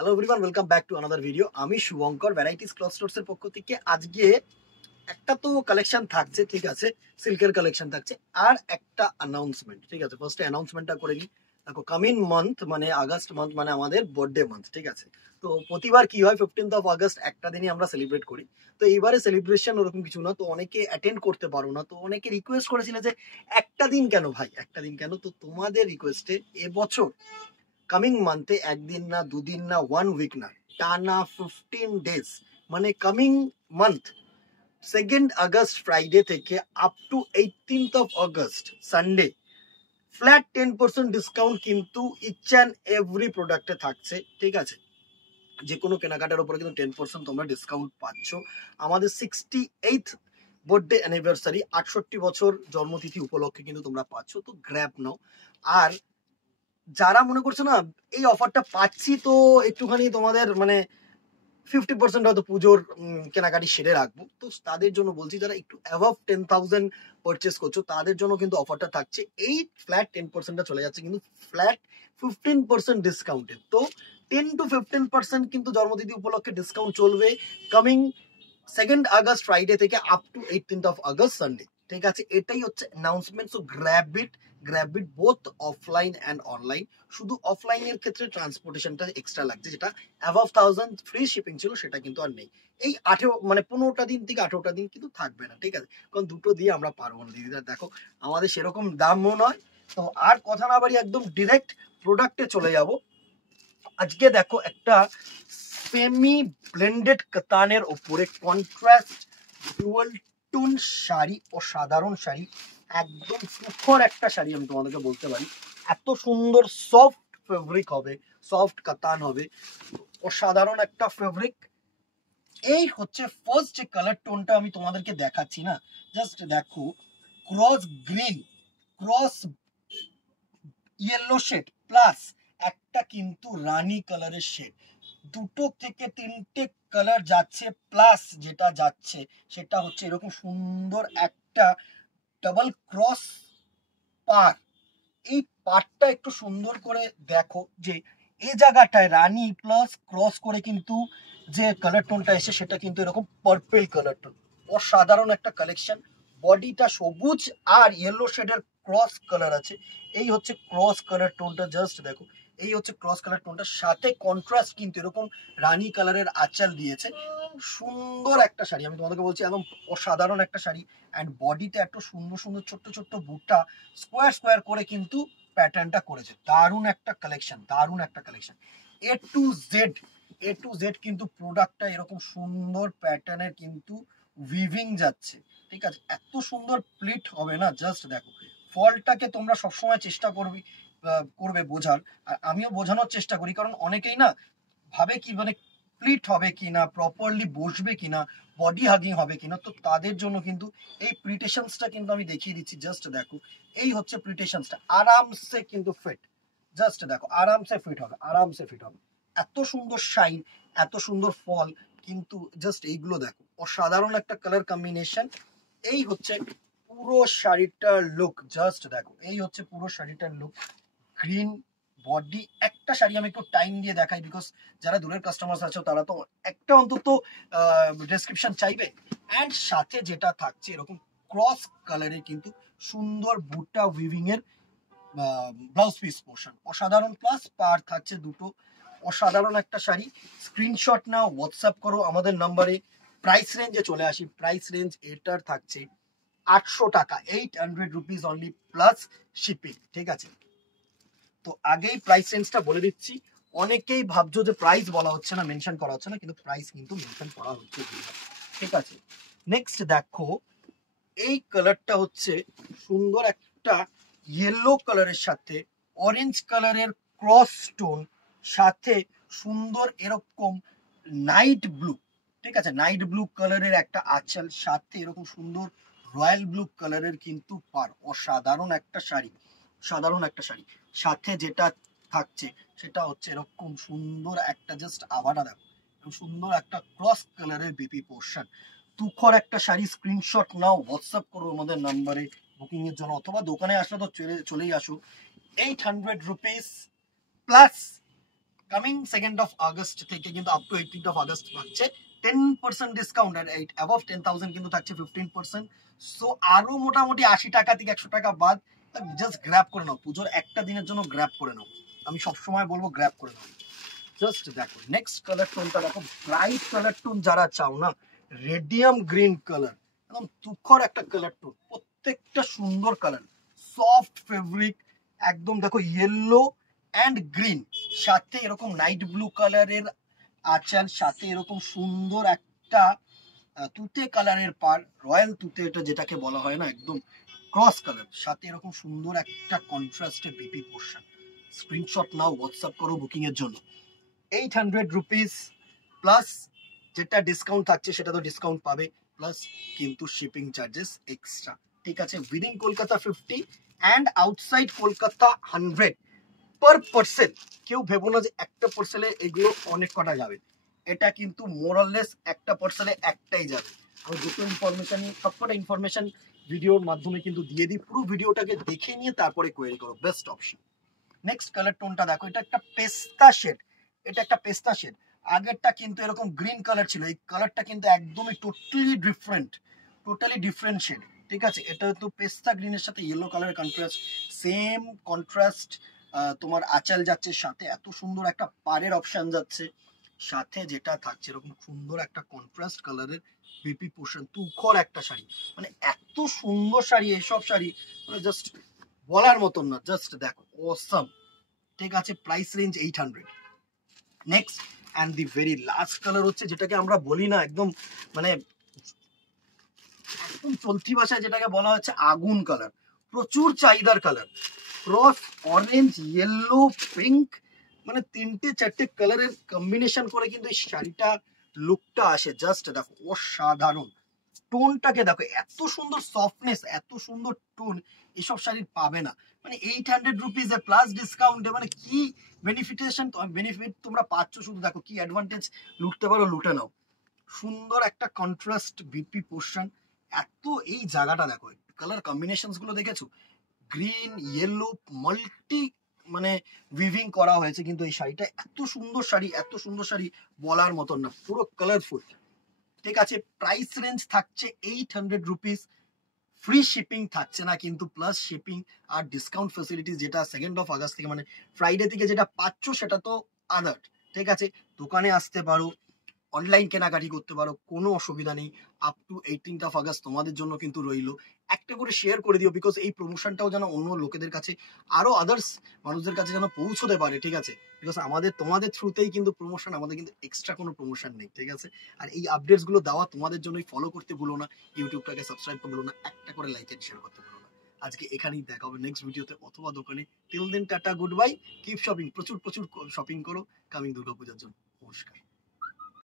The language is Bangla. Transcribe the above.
Hello everyone, welcome back to another video. আমি শুভঙ্কর, ভ্যারাইটিস ক্লথ স্টোরসের পক্ষ থেকে। আজকে একটা তো কালেকশন থাকছে, ঠিক আছে, সিল্কের কালেকশন থাকছে, আর একটা অ্যানাউন্সমেন্ট। ঠিক আছে, ফার্স্টে অ্যানাউন্সমেন্টটা করে নিই। দেখো, কামিং মান্থ মানে আগস্ট মান্থ মানে আমাদের বার্থডে মান্থ, ঠিক আছে। তো প্রতিবার কি হয়, 15th অফ আগস্ট একটা দিনই আমরা সেলিব্রেট করি। তো এইবারে সেলিব্রেশন ওরকম কিছু না, তো অনেকে অ্যাটেন্ড করতে পারো না, তো অনেকে রিকোয়েস্ট করেছিল যে একটা দিন কেন ভাই, একটা দিন কেন। তো তোমাদের রিকোয়েস্টে এবছর কামিং মান্থে একদিন না, দুদিন না, 1 উইক না, টানা 15 ডেজ, মানে coming month 2nd August Friday থেকে up to 18th of August Sunday flat 10% discount কিন্তু ইচ অ্যান্ড এভরি প্রোডাক্টে থাকছে, ঠিক আছে। যে কোনো কেনাকাটার উপরে কিন্তু 10% তোমরা ডিসকাউন্ট পাচ্ছ। আমাদের 68th বার্থডে অ্যানিভার্সারি, 68 বছর জন্মতিথি উপলক্ষে কিন্তু তোমরা পাচ্ছ, তো গ্র্যাব নাও। আর যারা মনে করছো না এই অফারটা পাচ্ছি, তো একটুখানি তোমাদের মানে 50% হয়তো পুজোর কেনাকাটি সেরে রাখবো, তো তাদের জন্য বলছি, যারা একটু অ্যাভাব 10,000 পারচেস করছো তাদের জন্য কিন্তু অফারটা থাকছে। এই ফ্ল্যাট 10%টা চলে যাচ্ছে কিন্তু ফ্ল্যাট 15% ডিসকাউন্টে। তো 10 to 15% কিন্তু জন্মতিথি উপলক্ষে ডিসকাউন্ট চলবে কামিং 2nd আগস্ট ফ্রাইডে থেকে up to 18th of August Sunday, ঠিক আছে। এটাই হচ্ছে announcement. So grab it both offline and online. শুধু অফলাইনের ক্ষেত্রে ট্রান্সপোর্টেশনটা এক্সট্রা লাগছে, যেটা অ্যাভাব 1000 ফ্রি শিপিং ছিল, সেটা কিন্তু আর নেই। এই 15টা দিন থেকে 18টা দিন কিন্তু থাকবে না, ঠিক আছে, কারণ দুটো দিয়ে আমরা পারবো না দিদিরা। দেখো, আমাদের সেরকম দামও নয়। তো আর কথা না বাড়ি একদম ডিরেক্ট প্রোডাক্টে চলে যাব। আজকে দেখো একটা সেমি ব্লেন্ডেড কাতানের ওপরে কন্ট্রাস্ট ডুয়াল টোন শাড়ি, ও সাধারণ শাড়ি, একদম সুখর একটা শাড়ি আমি তোমাদেরকে বলতে পারি। এত সুন্দর সফট ফেব্রিক হবে, সফট কাতান হবে, অসাধারণ একটা ফেব্রিক। এই হচ্ছে ফার্স্ট যে কালার টোনটা আমি তোমাদেরকে দেখাচ্ছি না, জাস্ট দেখো, cross green, cross yellow shade plus একটা কিন্তু রানী কালারের শেড, দুটো থেকে তিনটে কালার যাচ্ছে, প্লাস যেটা যাচ্ছে সেটা হচ্ছে এরকম সুন্দর একটা ডাবল ক্রস পার। এই পারটা একটু সুন্দর করে দেখো, যে এই জায়গাটায় রানী প্লাস ক্রস করে কিন্তু যে কালার টোনটা এসে সেটা কিন্তু এরকম পার্পল কালার টোন, অসাধারণ একটা কালেকশন। বডিটা সবুজ আর ইয়েলো শেডের ক্রস কালার আছে। এই হচ্ছে ক্রস কালার টোনটা, জাস্ট দেখো, এই হচ্ছে ক্রস কালার টোনটা, সাথে কন্ট্রাস্ট কিন্তু এরকম রানী কালারের আঁচল দিয়েছে। সুন্দর একটা শাড়ি, আমি তোমাদেরকে বলছি, একদম অসাধারণ একটা শাড়ি। অ্যান্ড বডিতে এত সুন্দর সুন্দর ছোট্ট ছোট্ট বুটটা স্কোয়ার স্কোয়ার করে কিন্তু প্যাটার্নটা করেছে। দারুণ একটা কালেকশন, দারুণ একটা কালেকশন। এ টু জেড কিন্তু প্রোডাক্টটা এরকম সুন্দর প্যাটার্নের কিন্তু উইভিং যাচ্ছে, ঠিক আছে। এত সুন্দর প্লিট হবে না, জাস্ট দেখো। ফলটাকে তোমরা সবসময় চেষ্টা করবে বোঝার, আর আমিও বোঝানোর চেষ্টা করি, কারণ অনেকেই না ভাবে কি মানে প্লিট হবে কিনা, প্রপারলি বসবে কিনা, বডি হাগিং হবে কিনা, তো তাদের জন্য কিন্তু এই প্রিটেশনসটা কিন্তু আমি দেখিয়ে দিচ্ছি। জাস্ট দেখো, এই হচ্ছে প্রিটেশনসটা, আরামসে কিন্তু ফিট, জাস্ট দেখো, আরামসে ফিট হবে, আরামসে ফিট হবে। এত সুন্দর শাইন, এত সুন্দর ফল কিন্তু, জাস্ট এইগুলো দেখো, অসাধারণ একটা কালার কম্বিনেশন। এই হচ্ছে পুরো শাড়িটার লুক, জাস্ট দেখো, এই হচ্ছে পুরো শাড়িটার লুক। গ্রিন বডি, একটা শাড়ি আমি একটু টাইম দিয়ে দেখাই, বিকজ যারা দূরের কাস্টমার আছে তারা তো একটা অন্তত ডেসক্রিপশন চাইবে। অ্যান্ড সাথে যেটা থাকছে এরকম ক্রস কালারের কিন্তু সুন্দর বুটা উইভিং এর ব্লাউজ পিস পোর্শন, অসাধারণ, প্লাস পার থাকছে দুটো। অসাধারণ একটা শাড়ি। স্ক্রিনশট নাও, হোয়াটসঅ্যাপ করো আমাদের নাম্বারে। প্রাইস রেঞ্জে চলে আসি। প্রাইস রেঞ্জ এটার থাকছে 800 টাকা, 800 রুপিস অনলি প্লাস শিপিং, ঠিক আছে। তো আগেই প্রাইস রেঞ্জটা বলে দিচ্ছি। অনেকেই ভাবছো যে প্রাইস বলা হচ্ছে না, মেনশন করা হচ্ছে না, কিন্তু প্রাইস কিন্তু মেনশন করা হচ্ছে, ঠিক আছে। নেক্সট দেখো, এই কালারটা হচ্ছে সুন্দর একটা ইয়েলো কালারের সাথে অরেঞ্জ কালারের ক্রস স্টোন, সাথে সুন্দর এরকম নাইট ব্লু, ঠিক আছে, নাইট ব্লু কালারের একটা আঁচল, সাথে এরকম সুন্দর রয়্যাল ব্লু কালারের কিন্তু পার। অসাধারণ একটা শাড়ি, সাধারণ একটা শাড়ি। সাথে যেটা থাকছে সেটা হচ্ছে এরকম সুন্দর একটা, জাস্ট আভাটা দেখো, সুন্দর একটা ক্রস কালারের বিপি পোর্শন। তুখর একটা শাড়ি। স্ক্রিনশট নাও, হোয়াটসঅ্যাপ করো আমাদের নাম্বারে বুকিং এর জন্য, অথবা দোকানে আসলে তো চলেই আসো। 800 rupees plus coming 2nd of August থেকে কিন্তু up to 18th of August পাচ্ছে 10% ডিসকাউন্ট, আর অ্যাবভ 10,000 কিন্তু থাকছে 15%। সো আরো মোটামুটি 80 টাকা থেকে 100 টাকা বাদ, জাস্ট গ্র্যাব করে নাও, পুজোর একটা দিনের জন্য গ্র্যাব করে নাও। আমি সবসময় বলবো গ্র্যাব করে নাও। জাস্ট দেখো নেক্সট কালার টোনটা দেখো, ব্রাইট কালার টোন যারা চাও না, রেডিয়াম গ্রিন কালার, একদম তুখর একটা কালার টোন, প্রত্যেকটা সুন্দর কালার, সফট ফেব্রিক, একদম দেখো ইয়েলো অ্যান্ড গ্রিন, সাথে এরকম নাইট ব্লু কালারের আঁচল, সাথে এরকম সুন্দর একটা তুতে কালারের পার, রয়্যাল তুতে এটা যেটাকে বলা হয় না, একদম ক্রস কালার, সাথে এরকম সুন্দর একটা কন্ট্রাস্টে বিপি পোর্শন। স্ক্রিনশট নাও, হোয়াটসঅ্যাপ করো বুকিং এর জন্য। 800 রুপিস প্লাস যেটা ডিসকাউন্ট থাকছে সেটা তো ডিসকাউন্ট পাবে, প্লাস কিন্তু শিপিং চার্জেস এক্সট্রা, ঠিক আছে। Within Kolkata 50 and outside Kolkata 100 per parcel. কেউ ভেবো না যে একটা পার্সেলে এগুলো অনেক কটা যাবে, এটা কিন্তু মোরাললেস একটা পার্সেলে একটাই যাবে। আমি দুটো ইনফরমেশন, সবকটা ইনফরমেশন ভিডিওর মাধ্যমে কিন্তু দিয়ে দিই, পুরো ভিডিওটাকে দেখে নিয়ে তারপরে কোয়েরি করো, বেস্ট অপশন। নেক্সট কালার টোনটা দেখো, এটা একটা পেস্তা শেড, এটা একটা পেস্তা শেড। আগেরটা কিন্তু এরকম গ্রিন কালার ছিল, এই কালারটা কিন্তু একদমই টোটালি ডিফারেন্ট শেড, ঠিক আছে। এটা তো পেস্তা গ্রিনের সাথে ইয়েলো কালারের কন্ট্রাস্ট, সেম কন্ট্রাস্ট তোমার আঁচল যাচ্ছে, সাথে এত সুন্দর একটা পাড়ের অপশন যাচ্ছে, সাথে যেটা থাকছে এরকম সুন্দর একটা কন্ট্রাস্ট কালারের বিপি পোর্শন, তুখর একটা শাড়ি, মানে এত সুন্দর শাড়ি, এইসব শাড়ি মানে জাস্ট বলার মতন না, জাস্ট দেখো অসাম, ঠিক আছে। Price range 800। Next and the very last colour হচ্ছে যেটাকে আমরা বলি না একদম মানে একদম চলতি ভাষায় যেটাকে বলা হচ্ছে আগুন কালার, প্রচুর চাহিদার colour, cross orange, yellow, pink, মানে 3-4টে কালারের কম্বিনেশন করে কিন্তু এই শাড়িটা লুকটা আসে, জাস্ট দেখো অসাধারণ। টোনটাকে দেখো, এত সুন্দর সফটনেস, এত সুন্দর টোন এসব শাড়ির পাবে না। মানে 800 রুপিস প্লাস ডিসকাউন্টে, মানে কি বেনিফিট তোমরা পাচ্ছ, শুধু দেখো কি অ্যাডভান্টেজ লুটতে পারো, লুটে নাও। সুন্দর একটা কন্ট্রাস্ট বিপি পোর্শন, এত এই জায়গাটা দেখো, কালার কম্বিনেশন গুলো দেখেছো, গ্রিন ইয়েলো মাল্টি মানে উইভিং করা হয়েছে, কিন্তু এই শাড়িটা এত সুন্দর শাড়ি, এত সুন্দর শাড়ি বলার মতন না, পুরো কালারফুল, ঠিক আছে। প্রাইস রেঞ্জ থাকছে 800 রুপিস, ফ্রি শিপিং থাকছে না কিন্তু, প্লাস শিপিং আর ডিসকাউন্ট ফ্যাসিলিটি যেটা 2nd অফ আগস্ট থেকে মানে ফ্রাইডে থেকে যেটা পাচ্ছ সেটা তো আদার, ঠিক আছে। দোকানে আসতে পারো, অনলাইন কেনাকাটি করতে পারো, কোনো অসুবিধা নেই। Up to 18th of August তোমাদের জন্য কিন্তু রইলো। একটা করে শেয়ার করে দিও, বিকজ এই প্রমোশনটাও যেন অন্য লোকেদের কাছে, আরো আদার্স মানুষদের কাছে যেন পৌঁছতে পারে, ঠিক আছে। বিকজ তোমাদের থ্রুতেই কিন্তু প্রমোশন, আমাদের কিন্তু এক্সট্রা কোনো প্রমোশন নেই, ঠিক আছে। আর এই আপডেটস গুলো দেওয়া তোমাদের জন্যই, ফলো করতে ভুলো না, ইউটিউবটাকে সাবস্ক্রাইব করতে ভুলো না, একটা করে লাইক এন্ড শেয়ার করতে ভুলো না। আজকে এখানেই দেখা হবে নেক্সট ভিডিওতে অথবা দোকানে। Till then tata, good bye, keep shopping, প্রচুর প্রচুর শপিং করো কামিং দুর্গাপূজার জন্য। নমস্কার।